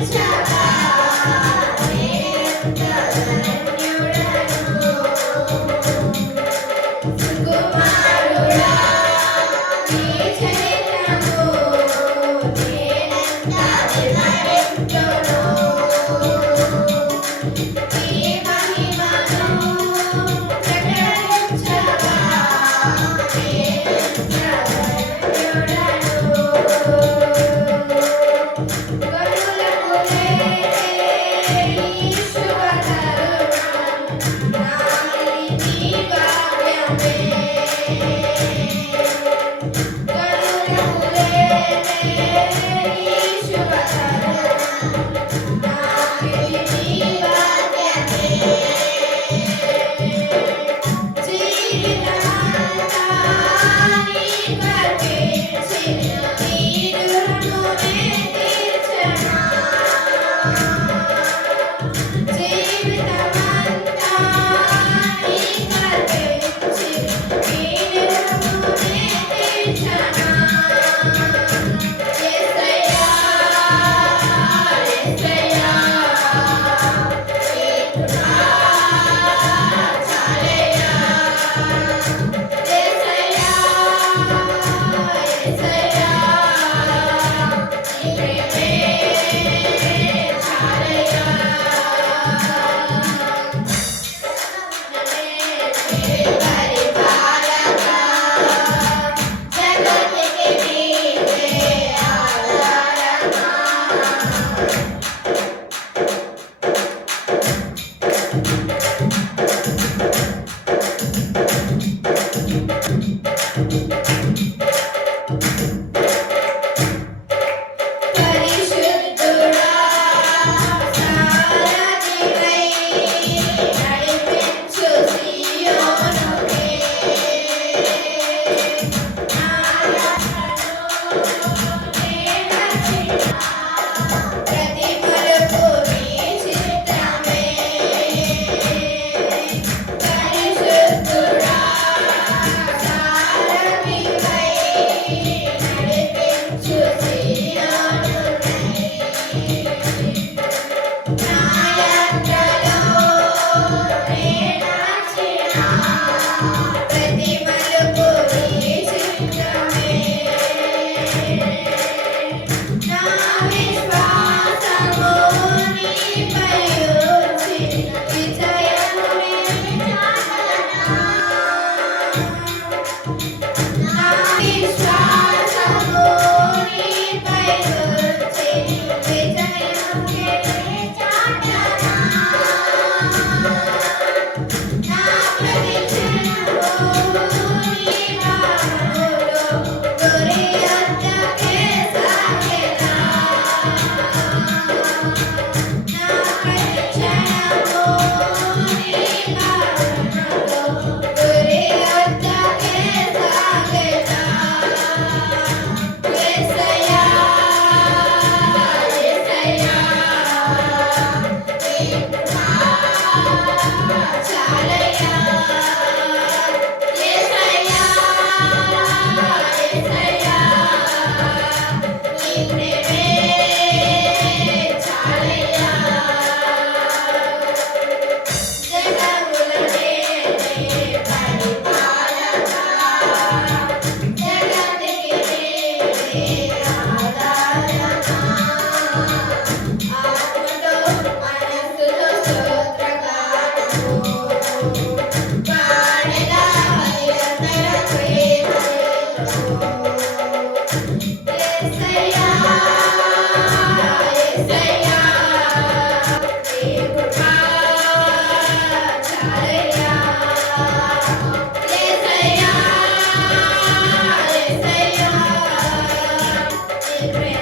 Let's go. Yeah. இருக்கிறேன்